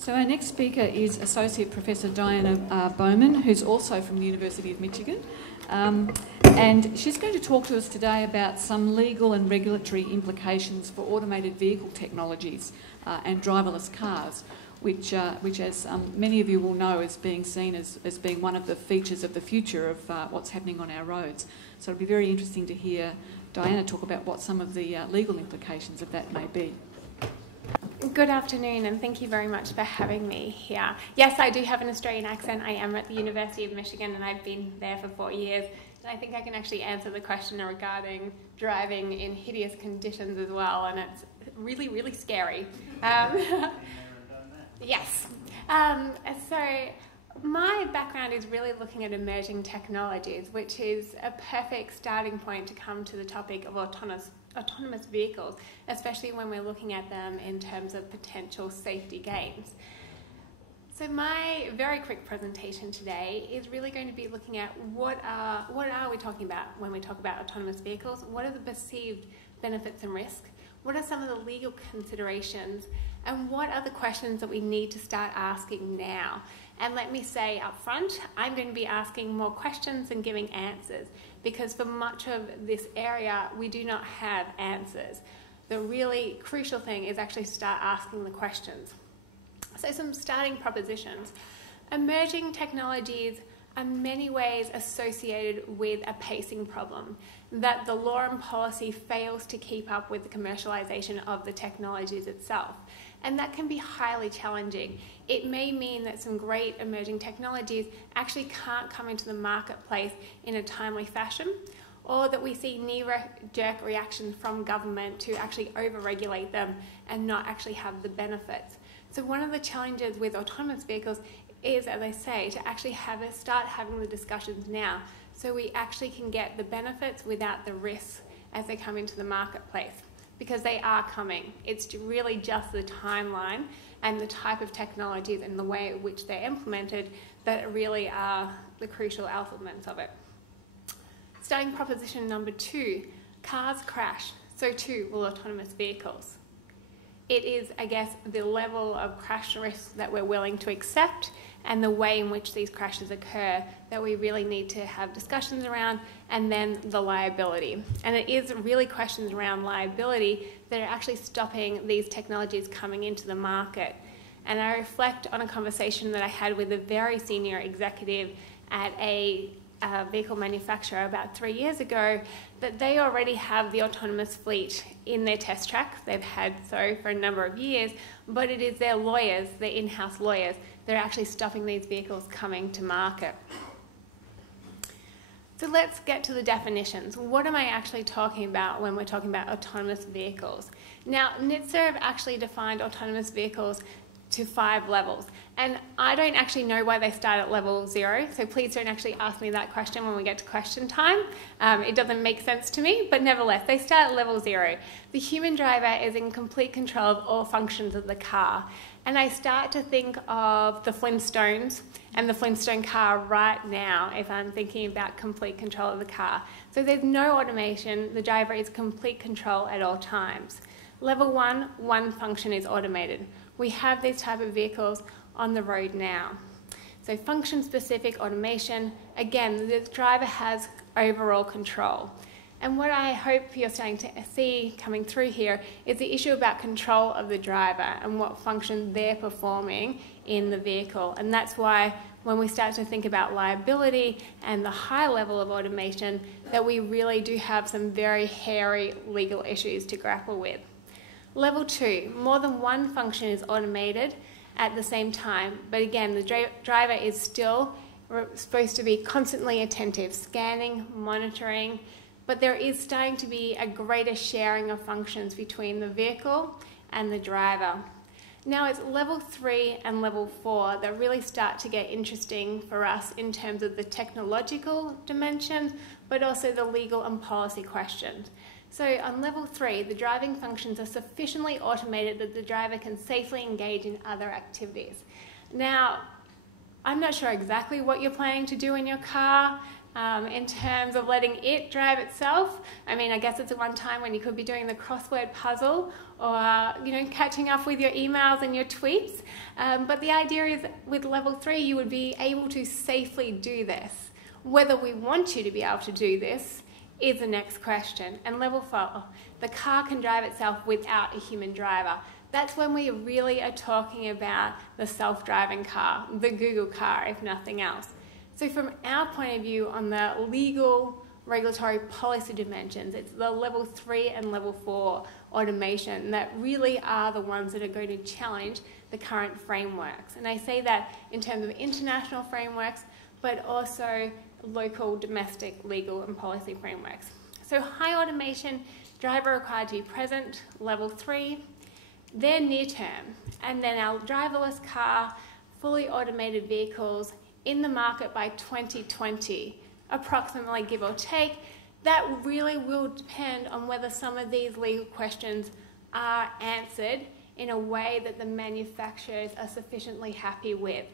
So our next speaker is Associate Professor Diana Bowman, who's also from the University of Michigan. And she's going to talk to us today about some legal and regulatory implications for automated vehicle technologies and driverless cars, which as many of you will know, is being seen as being one of the features of the future of what's happening on our roads. So it'll be very interesting to hear Diana talk about what some of the legal implications of that may be. Good afternoon, and thank you very much for having me here. Yes, I do have an Australian accent. I am at the University of Michigan, and I've been there for 4 years. And I think I can actually answer the question regarding driving in hideous conditions as well, and it's really, really scary. Yes. So my background is really looking at emerging technologies, which is a perfect starting point to come to the topic of autonomous vehicles, especially when we're looking at them in terms of potential safety gains. So my very quick presentation today is really going to be looking at what are we talking about when we talk about autonomous vehicles? What are the perceived benefits and risks? What are some of the legal considerations? And what are the questions that we need to start asking now? And let me say up front, I'm going to be asking more questions than giving answers, because for much of this area, we do not have answers. The really crucial thing is actually start asking the questions. So some starting propositions. Emerging technologies are in many ways associated with a pacing problem, that the law and policy fails to keep up with the commercialization of the technologies itself. And that can be highly challenging. It may mean that some great emerging technologies actually can't come into the marketplace in a timely fashion, or that we see knee-jerk reactions from government to actually over-regulate them and not actually have the benefits. So one of the challenges with autonomous vehicles is, as I say, to actually start having the discussions now, so we actually can get the benefits without the risks as they come into the marketplace, because they are coming. It's really just the timeline and the type of technologies and the way in which they're implemented that really are the crucial elements of it. Starting proposition number 2, cars crash, so too will autonomous vehicles. It is, I guess, the level of crash risk that we're willing to accept and the way in which these crashes occur that we really need to have discussions around, and then the liability. And it is really questions around liability that are actually stopping these technologies coming into the market. And I reflect on a conversation that I had with a very senior executive at a vehicle manufacturer about 3 years ago, that they already have the autonomous fleet in their test track. They've had so for a number of years, but it is their lawyers, their in-house lawyers, that are actually stopping these vehicles coming to market. So let's get to the definitions. What am I actually talking about when we're talking about autonomous vehicles? Now, NHTSA have actually defined autonomous vehicles to 5 levels. And I don't actually know why they start at level 0, so please don't actually ask me that question when we get to question time. It doesn't make sense to me, but nevertheless, they start at level 0. The human driver is in complete control of all functions of the car. And I start to think of the Flintstones and the Flintstone car right now if I'm thinking about complete control of the car. So there's no automation, the driver is complete control at all times. Level 1, one function is automated. We have these type of vehicles on the road now. So function-specific automation, again, the driver has overall control. And what I hope you're starting to see coming through here is the issue about control of the driver and what function they're performing in the vehicle. And that's why when we start to think about liability and the high level of automation, that we really do have some very hairy legal issues to grapple with. Level 2, more than one function is automated at the same time, but again, the driver is still supposed to be constantly attentive, scanning, monitoring, but there is starting to be a greater sharing of functions between the vehicle and the driver. Now it's level 3 and level 4 that really start to get interesting for us in terms of the technological dimensions, but also the legal and policy questions. So on level 3, the driving functions are sufficiently automated that the driver can safely engage in other activities. Now, I'm not sure exactly what you're planning to do in your car, In terms of letting it drive itself, I mean, I guess it's a one time when you could be doing the crossword puzzle or, catching up with your emails and your tweets. But the idea is with level 3, you would be able to safely do this. Whether we want you to be able to do this is the next question. And level 4, the car can drive itself without a human driver. That's when we really are talking about the self-driving car, the Google car, if nothing else. So from our point of view on the legal, regulatory policy dimensions, it's the level 3 and level 4 automation that really are the ones that are going to challenge the current frameworks. And I say that in terms of international frameworks, but also local, domestic, legal and policy frameworks. So high automation, driver required to be present, level 3, they're near term. And then our driverless car, fully automated vehicles in the market by 2020, approximately, give or take. That really will depend on whether some of these legal questions are answered in a way that the manufacturers are sufficiently happy with.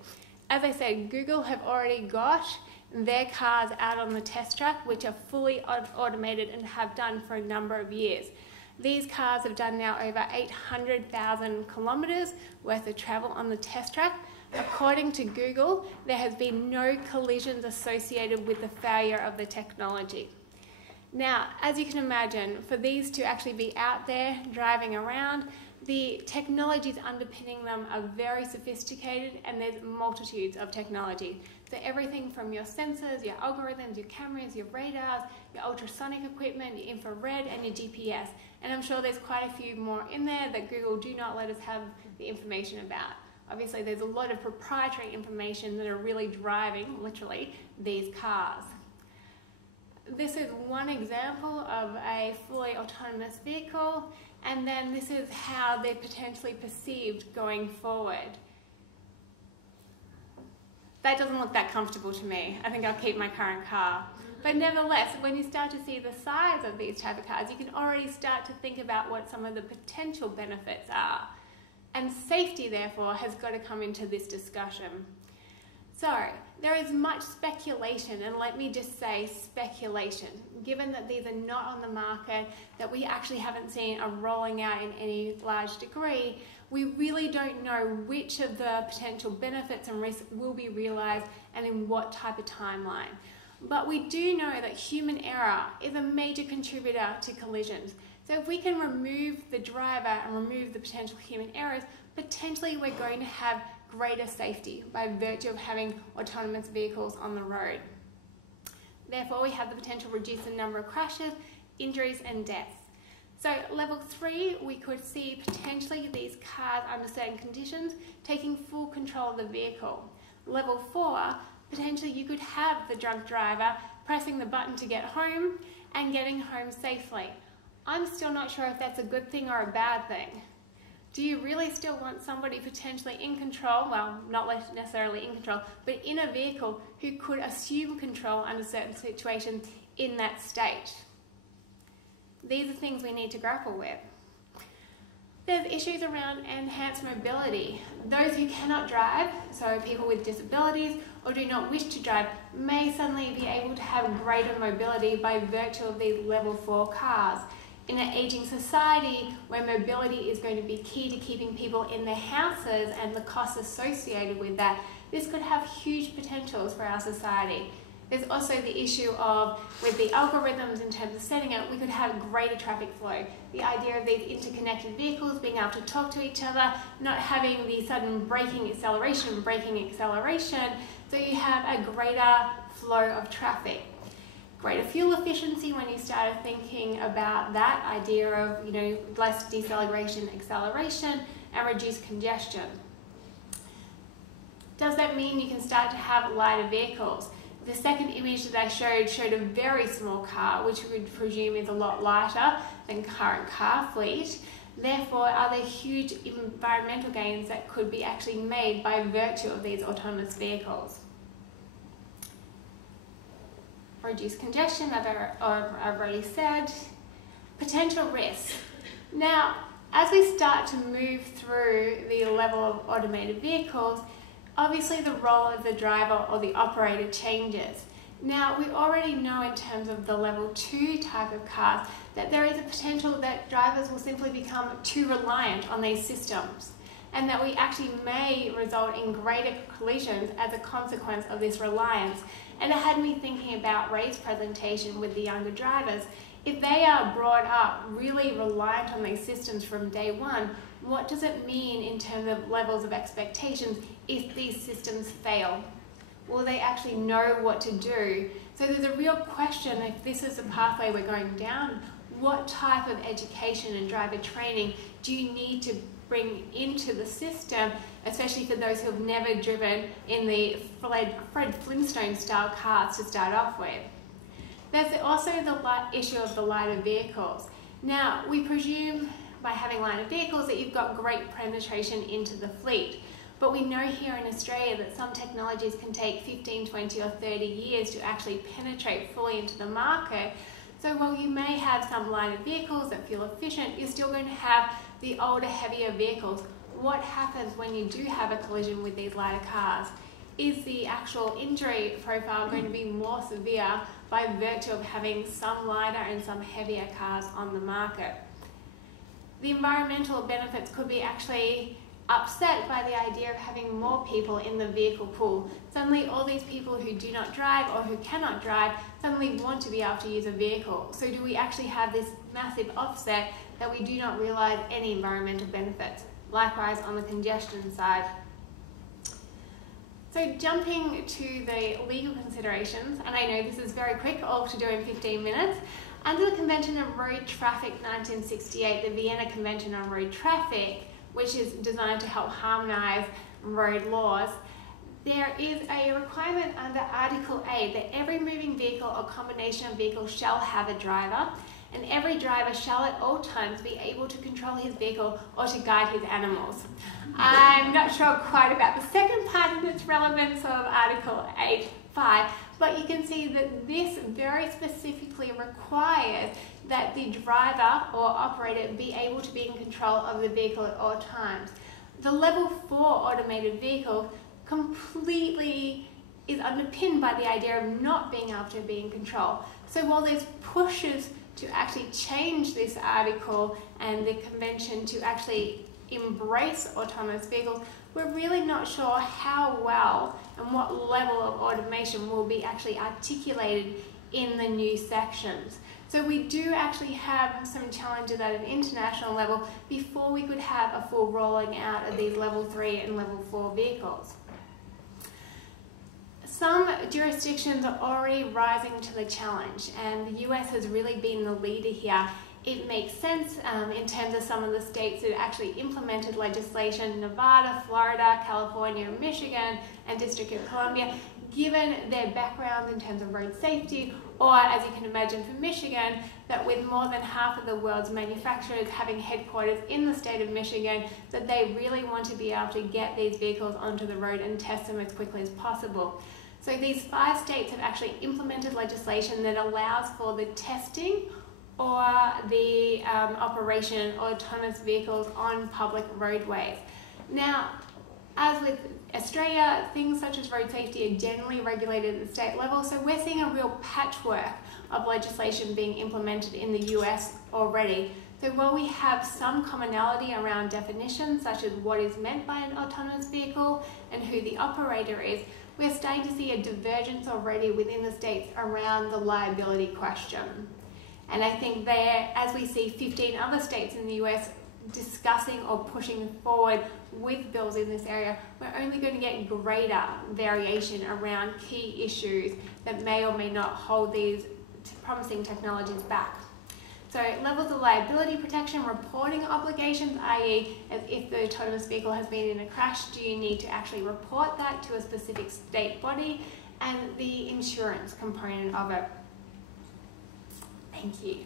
As I said, Google have already got their cars out on the test track, which are fully automated and have done for a number of years. These cars have done now over 800,000 kilometres worth of travel on the test track. According to Google, there has been no collisions associated with the failure of the technology. Now, as you can imagine, for these to actually be out there driving around, the technologies underpinning them are very sophisticated, and there's multitudes of technology. So everything from your sensors, your algorithms, your cameras, your radars, your ultrasonic equipment, your infrared and your GPS. And I'm sure there's quite a few more in there that Google do not let us have the information about. Obviously, there's a lot of proprietary information that are really driving, literally, these cars. This is one example of a fully autonomous vehicle, and then this is how they're potentially perceived going forward. That doesn't look that comfortable to me. I think I'll keep my current car. But nevertheless, when you start to see the size of these type of cars, you can already start to think about what some of the potential benefits are. And safety, therefore, has got to come into this discussion. So, there is much speculation, and let me just say speculation, given that these are not on the market, that we actually haven't seen a rolling out in any large degree. We really don't know which of the potential benefits and risks will be realised and in what type of timeline. But we do know that human error is a major contributor to collisions. So if we can remove the driver and remove the potential human errors, potentially we're going to have greater safety by virtue of having autonomous vehicles on the road. Therefore, we have the potential to reduce the number of crashes, injuries and deaths. So level 3, we could see potentially these cars under certain conditions taking full control of the vehicle. Level 4, potentially you could have the drunk driver pressing the button to get home and getting home safely. I'm still not sure if that's a good thing or a bad thing. Do you really still want somebody potentially in control, well, not necessarily in control, but in a vehicle who could assume control under certain situations in that state? These are things we need to grapple with. There's issues around enhanced mobility. Those who cannot drive, so people with disabilities or do not wish to drive, may suddenly be able to have greater mobility by virtue of these level 4 cars. In an ageing society where mobility is going to be key to keeping people in their houses and the costs associated with that, this could have huge potentials for our society. There's also the issue of, with the algorithms in terms of setting it, we could have greater traffic flow. The idea of these interconnected vehicles being able to talk to each other, not having the sudden braking acceleration, so you have a greater flow of traffic. Greater fuel efficiency when you started thinking about that idea of, less deceleration, acceleration, and reduced congestion. Does that mean you can start to have lighter vehicles? The second image that I showed a very small car, which we would presume is a lot lighter than current car fleet. Therefore, are there huge environmental gains that could be actually made by virtue of these autonomous vehicles? Reduce congestion, I've already said. Potential risks. Now, as we start to move through the level of automated vehicles, obviously the role of the driver or the operator changes. Now, we already know in terms of the level 2 type of cars that there is a potential that drivers will simply become too reliant on these systems, and that we actually may result in greater collisions as a consequence of this reliance. And it had me thinking about Ray's presentation with the younger drivers. If they are brought up really reliant on these systems from day one, what does it mean in terms of levels of expectations if these systems fail? Will they actually know what to do? So there's a real question, if this is the pathway we're going down, what type of education and driver training do you need to bring into the system, especially for those who have never driven in the Fred Flintstone style cars to start off with? There's also the issue of the lighter vehicles. Now, we presume by having lighter vehicles that you've got great penetration into the fleet. But we know here in Australia that some technologies can take 15, 20 or 30 years to actually penetrate fully into the market. So while you may have some lighter vehicles that feel efficient, you're still going to have the older, heavier vehicles. What happens when you do have a collision with these lighter cars? Is the actual injury profile going to be more severe by virtue of having some lighter and some heavier cars on the market? The environmental benefits could be actually upset by the idea of having more people in the vehicle pool. Suddenly all these people who do not drive or who cannot drive suddenly want to be able to use a vehicle. So do we actually have this massive offset that we do not realise any environmental benefits? Likewise on the congestion side. So jumping to the legal considerations, and I know this is very quick, all to do in 15 minutes. Under the Convention on Road Traffic 1968, the Vienna Convention on Road Traffic, which is designed to help harmonise road laws, there is a requirement under Article 8 that every moving vehicle or combination of vehicles shall have a driver, and every driver shall at all times be able to control his vehicle or to guide his animals. I'm not sure quite about the second part of its relevance of Article 8.5, but you can see that this very specifically requires that the driver or operator be able to be in control of the vehicle at all times. The level 4 automated vehicle completely is underpinned by the idea of not being able to be in control. So while there's pushes to actually change this article and the convention to actually embrace autonomous vehicles, we're really not sure how well and what level of automation will be actually articulated in the new sections. So we do actually have some challenges at an international level before we could have a full rolling out of these level 3 and level 4 vehicles. Some jurisdictions are already rising to the challenge, and the US has really been the leader here. It makes sense in terms of some of the states that actually implemented legislation: Nevada, Florida, California, Michigan, and District of Columbia, given their backgrounds in terms of road safety, or as you can imagine for Michigan, that with more than half of the world's manufacturers having headquarters in the state of Michigan, that they really want to be able to get these vehicles onto the road and test them as quickly as possible. So these 5 states have actually implemented legislation that allows for the testing or the operation of autonomous vehicles on public roadways. Now, as with Australia, things such as road safety are generally regulated at the state level, so we're seeing a real patchwork of legislation being implemented in the US already. So while we have some commonality around definitions, such as what is meant by an autonomous vehicle and who the operator is, we're starting to see a divergence already within the states around the liability question. And I think there, as we see 15 other states in the US discussing or pushing forward with bills in this area, we're only going to get greater variation around key issues that may or may not hold these promising technologies back. So levels of liability protection, reporting obligations, i.e. if the autonomous vehicle has been in a crash, do you need to actually report that to a specific state body, and the insurance component of it. Thank you.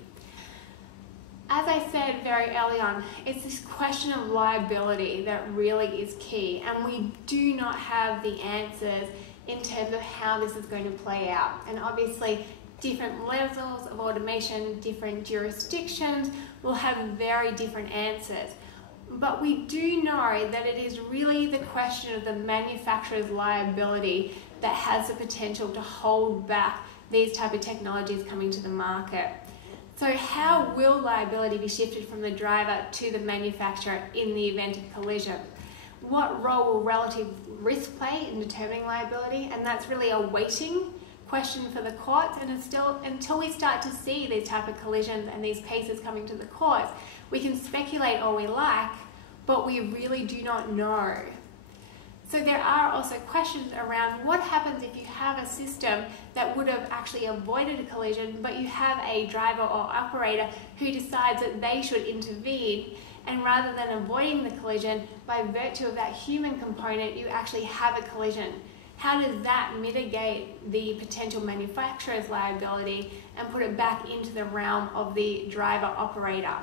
As I said very early on, it's this question of liability that really is key, and we do not have the answers in terms of how this is going to play out. And obviously, different levels of automation, different jurisdictions will have very different answers. but we do know that it is really the question of the manufacturer's liability that has the potential to hold back these type of technologies coming to the market. So how will liability be shifted from the driver to the manufacturer in the event of collision? What role will relative risk play in determining liability? And that's really a waiting question for the courts, and it's still, until we start to see these type of collisions and these cases coming to the courts, we can speculate all we like, but we really do not know. So there are also questions around what happens if you have a system that would have actually avoided a collision, but you have a driver or operator who decides that they should intervene, and rather than avoiding the collision, by virtue of that human component, you actually have a collision. How does that mitigate the potential manufacturer's liability and put it back into the realm of the driver operator?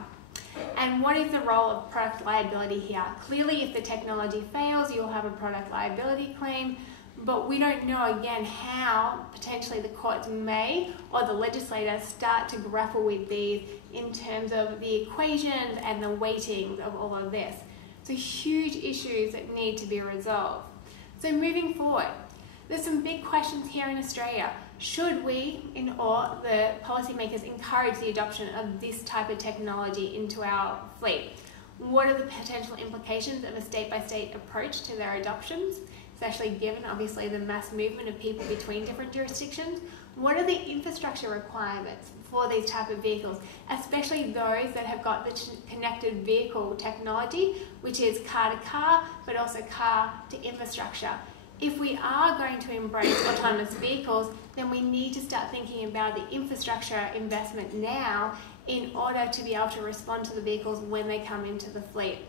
And what is the role of product liability here? Clearly, if the technology fails, you'll have a product liability claim, but we don't know, again, how potentially the courts may, or the legislators, start to grapple with these in terms of the equations and the weightings of all of this. So huge issues that need to be resolved. So moving forward, there's some big questions here in Australia. Should we, or the policymakers, encourage the adoption of this type of technology into our fleet? What are the potential implications of a state-by-state approach to their adoptions, especially given, obviously, the mass movement of people between different jurisdictions? What are the infrastructure requirements for these type of vehicles, especially those that have got the connected vehicle technology, which is car to car, but also car to infrastructure? If we are going to embrace autonomous vehicles, then we need to start thinking about the infrastructure investment now in order to be able to respond to the vehicles when they come into the fleet.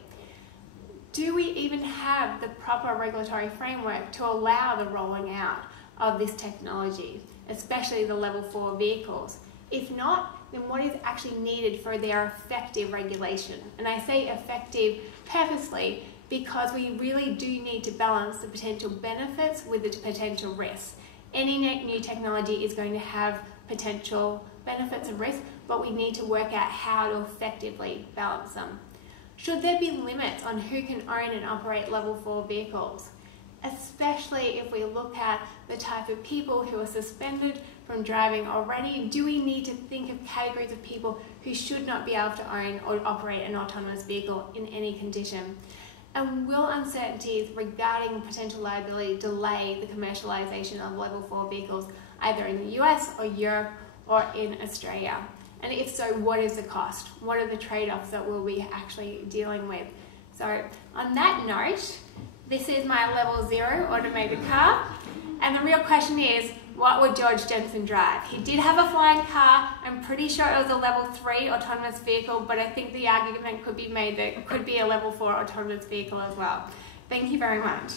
Do we even have the proper regulatory framework to allow the rolling out of this technology, especially the level 4 vehicles? If not, then what is actually needed for their effective regulation? And I say effective purposely because we really do need to balance the potential benefits with the potential risks. Any new technology is going to have potential benefits and risks, but we need to work out how to effectively balance them. Should there be limits on who can own and operate level 4 vehicles? Especially if we look at the type of people who are suspended from driving already, do we need to think of categories of people who should not be able to own or operate an autonomous vehicle in any condition? And will uncertainties regarding potential liability delay the commercialisation of level 4 vehicles either in the US or Europe or in Australia? And if so, what is the cost? What are the trade-offs that we'll be actually dealing with? So on that note, this is my level 0 automated car, and the real question is, what would George Jensen drive? He did have a flying car. I'm pretty sure it was a level 3 autonomous vehicle, but I think the argument could be made that it could be a level 4 autonomous vehicle as well. Thank you very much.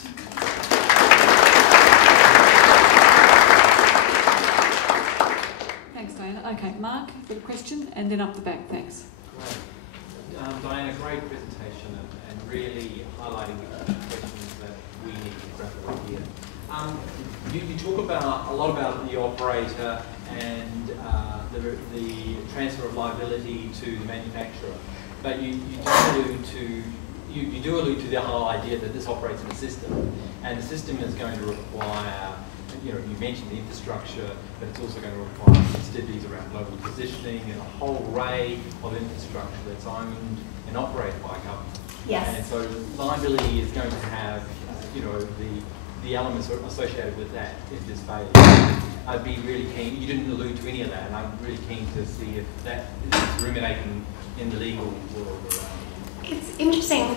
Thanks, Diana. Okay, Mark, you've got a question, and then up the back, thanks. Great. Diana, great presentation and really highlighting the questions that we need to grapple with here. You talk a lot about the operator and the transfer of liability to the manufacturer, but you do allude to the whole idea that this operates in a system, and the system is going to require, you mentioned the infrastructure, but it's also going to require sensitivities around global positioning and a whole array of infrastructure that's owned and operated by government. Yes. And so liability is going to have, the elements associated with that if this fails. I'd be really keen, you didn't allude to any of that, and I'm really keen to see if that is ruminating in the legal world around. It's interesting.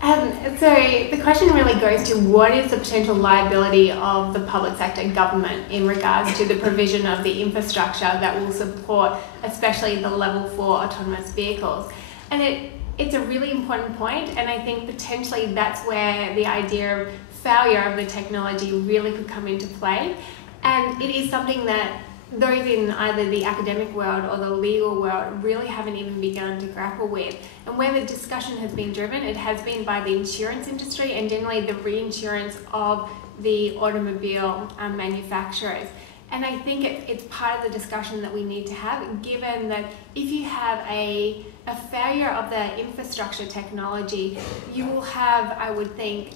So the question really goes to what is the potential liability of the public sector government in regards to the provision of the infrastructure that will support especially the level 4 autonomous vehicles. And it's a really important point, and I think potentially that's where the idea of failure of the technology really could come into play. And it is something that those in either the academic world or the legal world really haven't even begun to grapple with. And where the discussion has been driven, it has been by the insurance industry and generally the reinsurance of the automobile manufacturers. And I think it's part of the discussion that we need to have, given that if you have a a failure of the infrastructure technology, you will have, I would think,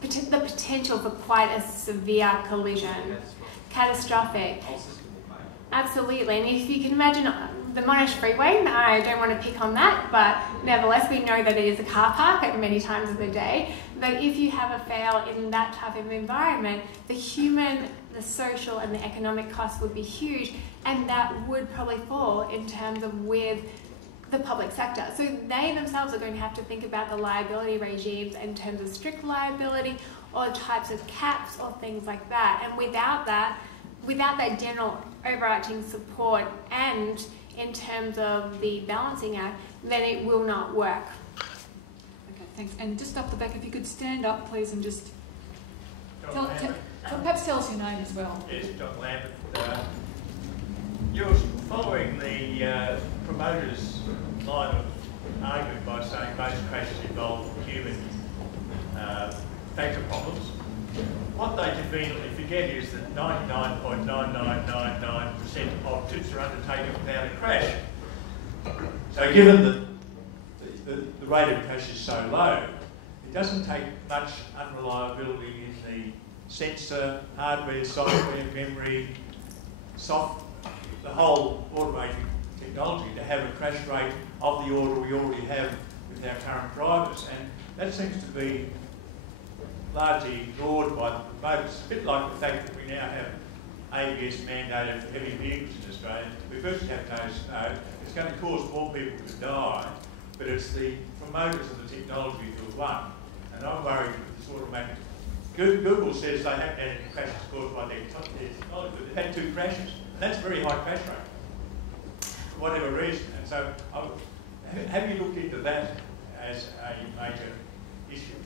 the potential for quite a severe collision. Catastrophic. Absolutely. And if you can imagine the Monash freeway, I don't want to pick on that, but nevertheless we know that it is a car park at many times of the day. But if you have a fail in that type of environment, the human, the social and the economic costs would be huge, and that would probably fall in terms of with the public sector. So they themselves are going to have to think about the liability regimes in terms of strict liability or types of caps or things like that. And without that general overarching support and in terms of the balancing act, then it will not work. Okay, thanks. And just up the back, if you could stand up, please, and just perhaps tell us your name as well. Yes, John Lambert. You're following the promoters' line of argument by saying most crashes involve human factor problems. What they conveniently forget is that 99.9999% of trips are undertaken without a crash. So given that the rate of crash is so low, it doesn't take much unreliability in the sensor, hardware, software, memory, the whole automated technology to have a crash rate of the order we already have with our current drivers. And that seems to be largely ignored by the promoters. A bit like the fact that we now have ABS mandated for heavy vehicles in Australia. We first have no snow. It's going to cause more people to die, but it's the promoters of the technology who have won. And I'm worried that this automatic... Google says they haven't had any crashes caused by their technology, but they've had 2 crashes. And that's a very high crash rate, for whatever reason. And so, have you looked into that as a major issue?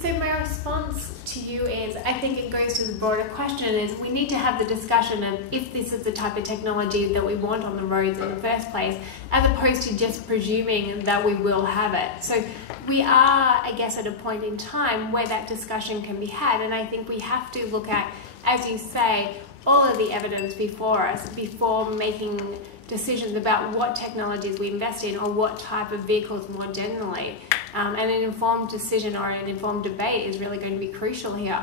So my response to you is, I think it goes to the broader question, is we need to have the discussion of if this is the type of technology that we want on the roads in the first place, as opposed to just presuming that we will have it. So we are, I guess, at a point in time where that discussion can be had, and I think we have to look at, as you say, all of the evidence before us before making decisions about what technologies we invest in or what type of vehicles more generally. And an informed decision or an informed debate is really going to be crucial here.